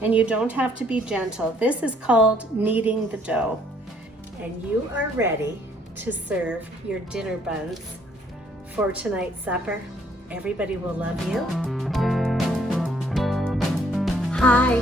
and you don't have to be gentle. This is called kneading the dough. And you are ready to serve your dinner buns for tonight's supper. Everybody will love you. Hi,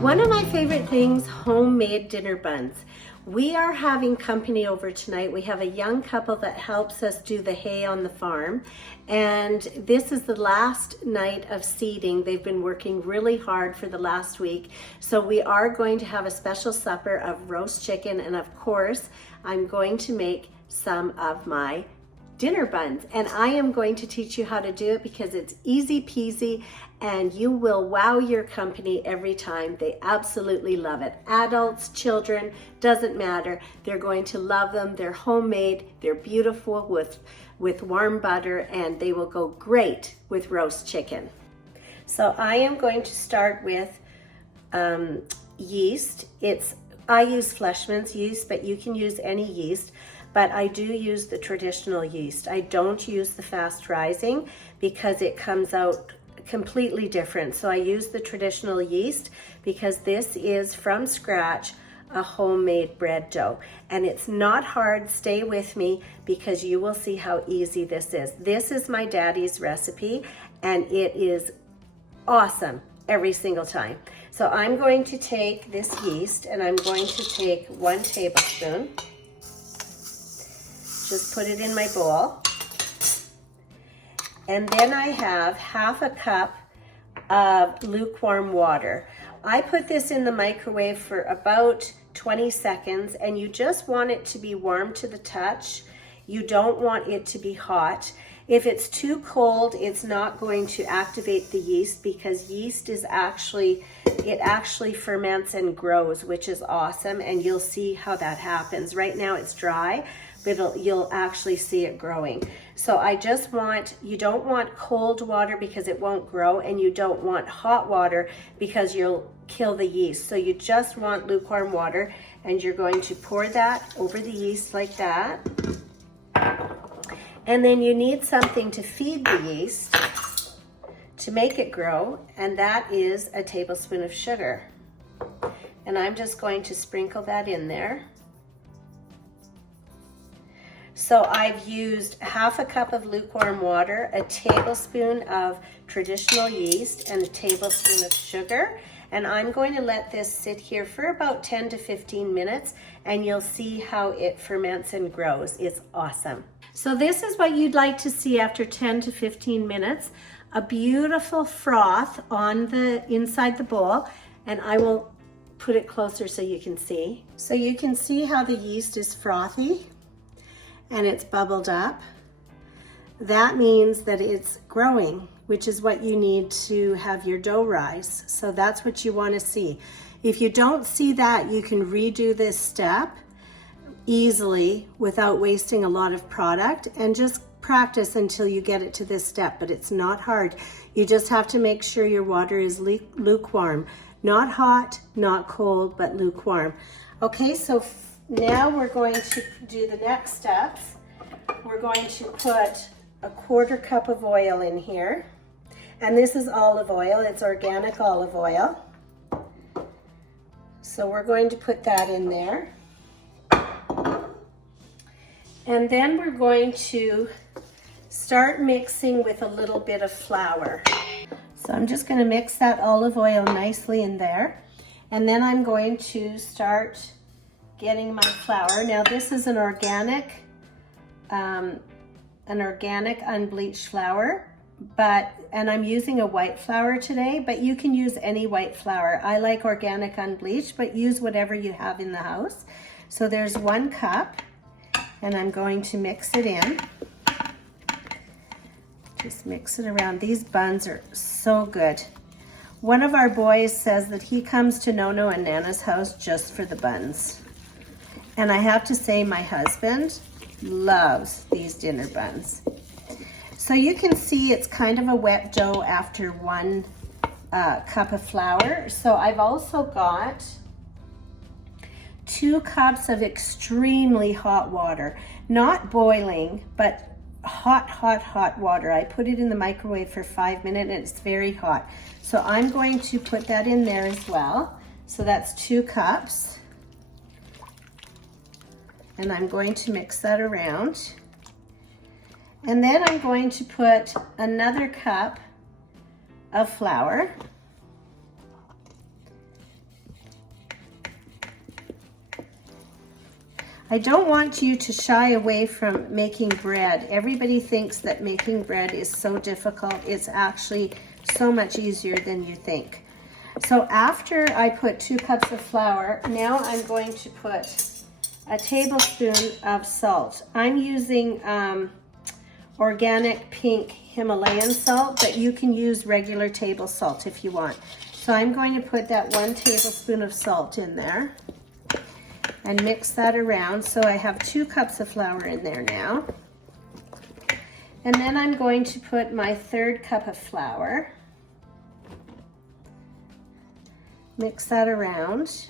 one of my favorite things, homemade dinner buns. We are having company over tonight. We have a young couple that helps us do the hay on the farm, and this is the last night of seeding. They've been working really hard for the last week, so we are going to have a special supper of roast chicken, and of course I'm going to make some of my dinner buns, and I am going to teach you how to do it because it's easy peasy and you will wow your company every time. They absolutely love it. Adults, children, doesn't matter. They're going to love them. They're homemade, they're beautiful with warm butter, and they will go great with roast chicken. So I am going to start with yeast. I use Fleshman's yeast, but you can use any yeast. But I do use the traditional yeast. I don't use the fast rising because it comes out completely different. So I use the traditional yeast because this is from scratch a homemade bread dough. And it's not hard. Stay with me because you will see how easy this is. This is my daddy's recipe and it is awesome every single time. So I'm going to take this yeast and I'm going to take 1 tablespoon. Just put it in my bowl. And then I have 1/2 cup of lukewarm water. I put this in the microwave for about 20 seconds, and you just want it to be warm to the touch. You don't want it to be hot. If it's too cold, it's not going to activate the yeast because yeast is actually ferments and grows, which is awesome, and you'll see how that happens. Right now it's dry, but you'll actually see it growing. So you don't want cold water because it won't grow, and you don't want hot water because you'll kill the yeast. So you just want lukewarm water, and you're going to pour that over the yeast like that. And then you need something to feed the yeast to make it grow, and that is a tablespoon of sugar. And I'm just going to sprinkle that in there. So I've used 1/2 cup of lukewarm water, a tablespoon of traditional yeast, and a tablespoon of sugar. And I'm going to let this sit here for about 10 to 15 minutes, and you'll see how it ferments and grows. It's awesome. So this is what you'd like to see after 10 to 15 minutes. A beautiful froth on the inside the bowl, and I will put it closer so you can see. So you can see how the yeast is frothy and it's bubbled up. That means that it's growing, which is what you need to have your dough rise. So that's what you want to see. If you don't see that, you can redo this step easily without wasting a lot of product, and just practice until you get it to this step. But it's not hard. You just have to make sure your water is lukewarm. Not hot, not cold, but lukewarm. Okay, so now we're going to do the next steps. We're going to put a 1/4 cup of oil in here. And this is olive oil. It's organic olive oil. So we're going to put that in there. And then we're going to start mixing with a little bit of flour. So I'm just going to mix that olive oil nicely in there. And then I'm going to start getting my flour. Now this is an organic unbleached flour, and I'm using a white flour today, but you can use any white flour. I like organic unbleached, but use whatever you have in the house. So there's 1 cup, and I'm going to mix it in. Just mix it around. These buns are so good. One of our boys says that he comes to Nono and Nana's house just for the buns. And I have to say, my husband loves these dinner buns. So you can see it's kind of a wet dough after 1 cup of flour. So I've also got 2 cups of extremely hot water, not boiling, but hot water. I put it in the microwave for 5 minutes and it's very hot. So I'm going to put that in there as well. So that's 2 cups. And I'm going to mix that around. And then I'm going to put another cup of flour. I don't want you to shy away from making bread. Everybody thinks that making bread is so difficult. It's actually so much easier than you think. So after I put 2 cups of flour, now I'm going to put a tablespoon of salt. I'm using organic pink Himalayan salt, but you can use regular table salt if you want. So I'm going to put that 1 tablespoon of salt in there and mix that around. So I have 2 cups of flour in there now. And then I'm going to put my 3rd cup of flour. Mix that around.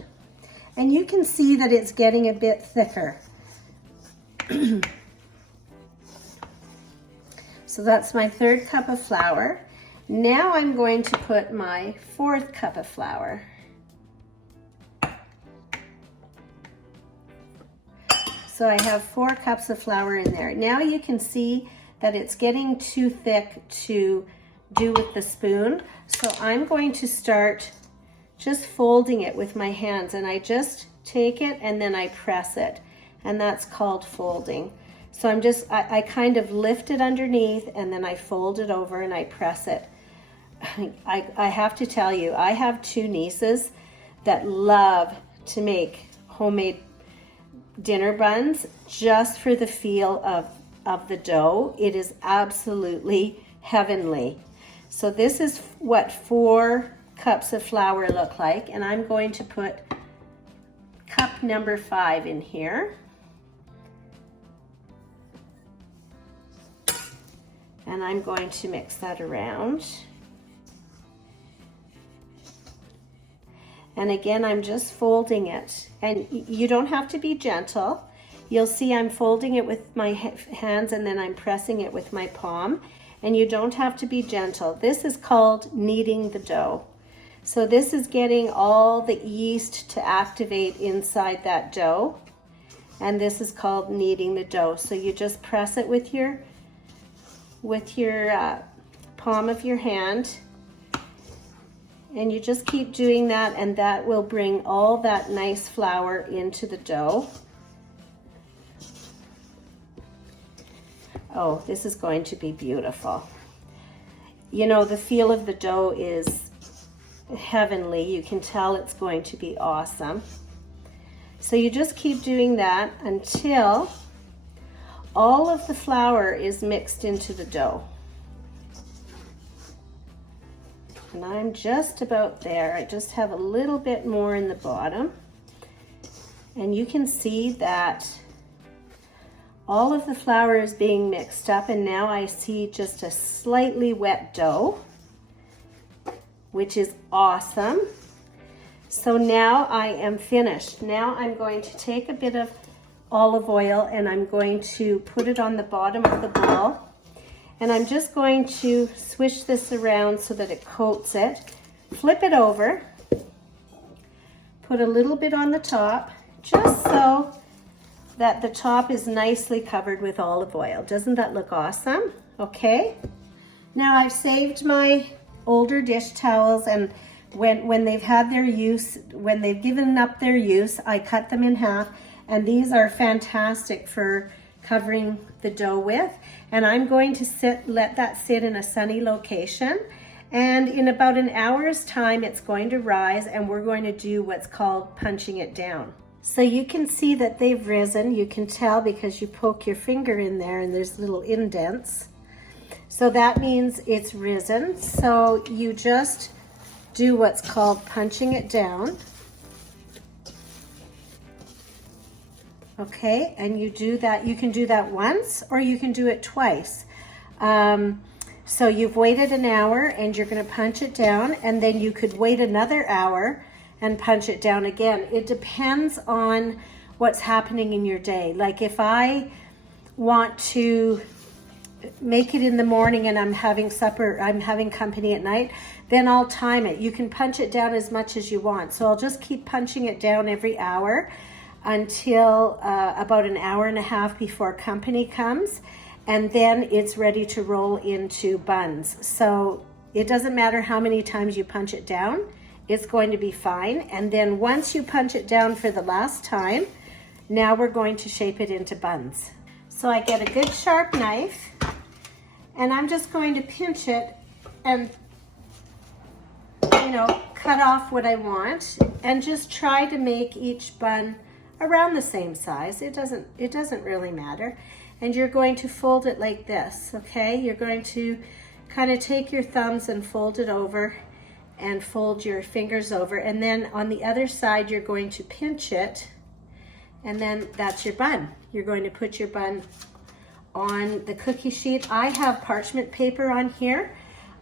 And you can see that it's getting a bit thicker. So that's my 3rd cup of flour. Now I'm going to put my 4th cup of flour. So I have 4 cups of flour in there. Now you can see that it's getting too thick to do with the spoon. So I'm going to start just folding it with my hands, and I just take it and then I press it, and that's called folding. So I kind of lift it underneath and then I fold it over and I press it. I have to tell you, I have 2 nieces that love to make homemade dinner buns just for the feel of the dough. It is absolutely heavenly. So this is what 4 cups of flour look like, and I'm going to put cup number 5 in here. And I'm going to mix that around. And again, I'm just folding it. And you don't have to be gentle. You'll see I'm folding it with my hands and then I'm pressing it with my palm. And you don't have to be gentle. This is called kneading the dough. So this is getting all the yeast to activate inside that dough. And this is called kneading the dough. So you just press it with your palm of your hand, and you just keep doing that, and that will bring all that nice flour into the dough. Oh, this is going to be beautiful. You know, the feel of the dough is heavenly. You can tell it's going to be awesome. So you just keep doing that until all of the flour is mixed into the dough. And I'm just about there. I just have a little bit more in the bottom. And you can see that all of the flour is being mixed up, and now I see just a slightly wet dough, which is awesome. So now I am finished. Now I'm going to take a bit of olive oil and I'm going to put it on the bottom of the bowl, and I'm just going to swish this around so that it coats it. Flip it over, put a little bit on the top, just so that the top is nicely covered with olive oil. Doesn't that look awesome? Okay, now I've saved my older dish towels, and when they've had their use, when they've given up their use, I cut them in half. And these are fantastic for covering the dough with. And I'm going to let that sit in a sunny location. And in about an hour's time, it's going to rise, and we're going to do what's called punching it down. So you can see that they've risen. You can tell because you poke your finger in there and there's little indents. So that means it's risen. So you just do what's called punching it down. Okay, and you do that. You can do that once or you can do it twice. So you've waited an hour and you're going to punch it down, and then you could wait another hour and punch it down again. It depends on what's happening in your day. Like if I want to make it in the morning and I'm having supper, I'm having company at night, then I'll time it. You can punch it down as much as you want. So I'll just keep punching it down every hour until about an hour and a half before company comes. And then it's ready to roll into buns. So it doesn't matter how many times you punch it down, it's going to be fine. And then once you punch it down for the last time, now we're going to shape it into buns. So I get a good sharp knife and I'm just going to pinch it and, you know, cut off what I want and just try to make each bun around the same size. It doesn't really matter. And you're going to fold it like this, okay? You're going to kind of take your thumbs and fold it over and fold your fingers over. And then on the other side, you're going to pinch it. And then that's your bun. You're going to put your bun on the cookie sheet. I have parchment paper on here.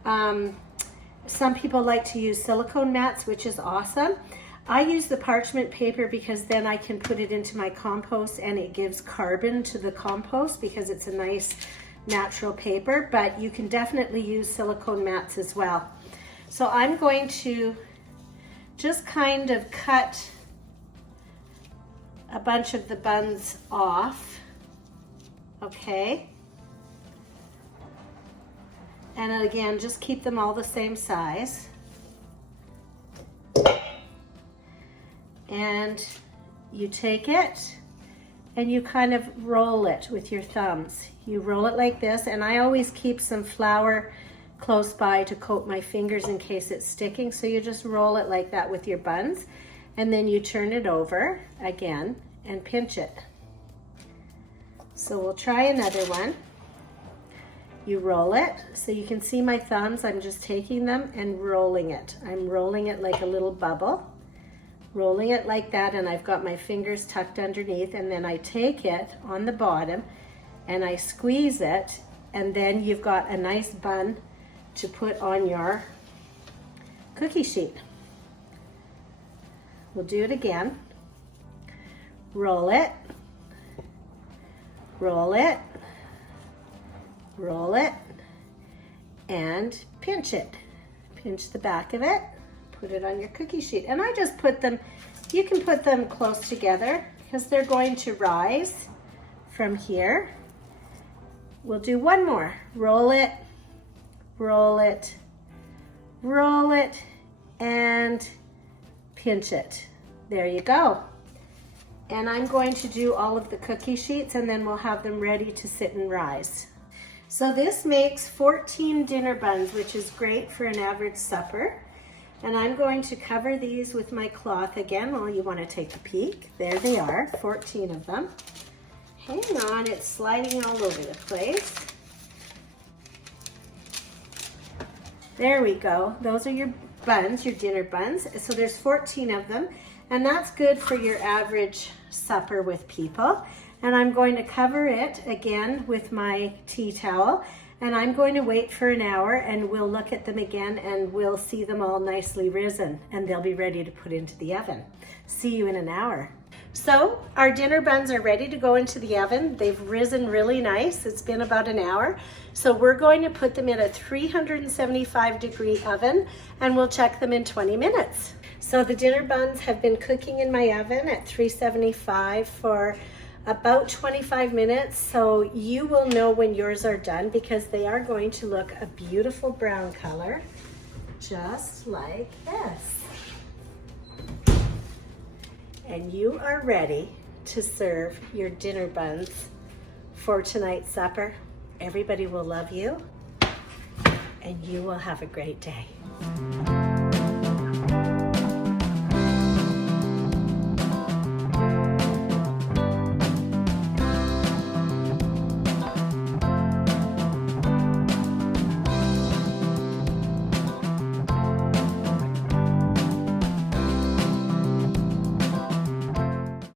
Some people like to use silicone mats, which is awesome. I use the parchment paper because then I can put it into my compost and it gives carbon to the compost because it's a nice natural paper, but you can definitely use silicone mats as well. So I'm going to just kind of cut a bunch of the buns off, okay? And again, just keep them all the same size. And you take it and you kind of roll it with your thumbs. You roll it like this, and I always keep some flour close by to coat my fingers in case it's sticking. So you just roll it like that with your buns, and then you turn it over again and pinch it. So we'll try another one. You roll it, so you can see my thumbs. I'm just taking them and rolling it. I'm rolling it like a little bubble. Rolling it like that, and I've got my fingers tucked underneath, and then I take it on the bottom and I squeeze it, and then you've got a nice bun to put on your cookie sheet. We'll do it again. Roll it, roll it, roll it, and pinch it. Pinch the back of it. Put it on your cookie sheet. And I just put them, you can put them close together because they're going to rise from here. We'll do one more. Roll it, roll it, roll it, and pinch it. There you go. And I'm going to do all of the cookie sheets, and then we'll have them ready to sit and rise. So this makes 14 dinner buns, which is great for an average supper. And I'm going to cover these with my cloth again. Well, you want to take a peek. There they are, 14 of them. Hang on, it's sliding all over the place. There we go. Those are your buns, your dinner buns. So there's 14 of them, and that's good for your average supper with people. And I'm going to cover it again with my tea towel. And I'm going to wait for an hour, and we'll look at them again and we'll see them all nicely risen, and they'll be ready to put into the oven. See you in an hour. So our dinner buns are ready to go into the oven. They've risen really nice. It's been about an hour. So we're going to put them in a 375-degree oven, and we'll check them in 20 minutes. So the dinner buns have been cooking in my oven at 375 for about 25 minutes, so you will know when yours are done because they are going to look a beautiful brown color, just like this. And you are ready to serve your dinner buns for tonight's supper. Everybody will love you, and you will have a great day.